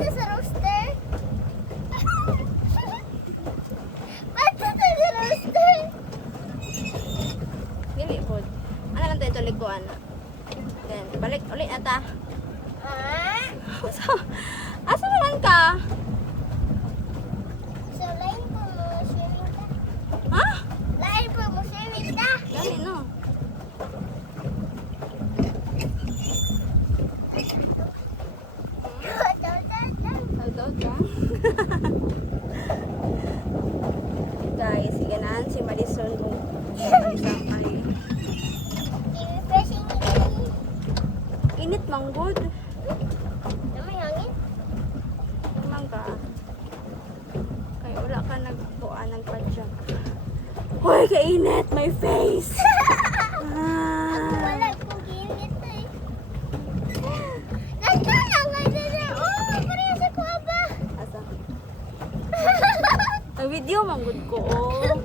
Bata sa roaster. Bata sa roaster. Dili po. Ano lang tayo likuan? Then, balik ulit ata. Ah? Asa naman ka? So, lain po mo swimming ka. Ha? Lain po mo swimming ka. Dali no. Hold ka. Guys, ganaan si Madison mo. Isang ay I-refreshing ni. init manggod. May hangin? Naman ka. Kaya wala ka nagbuan ng padyak. Hoy, kainit! My face! Wala kong ginit eh. Nasa lang nga na. Oh, pareha sa kuha ba? Asa? Ang video manggod ko, oh.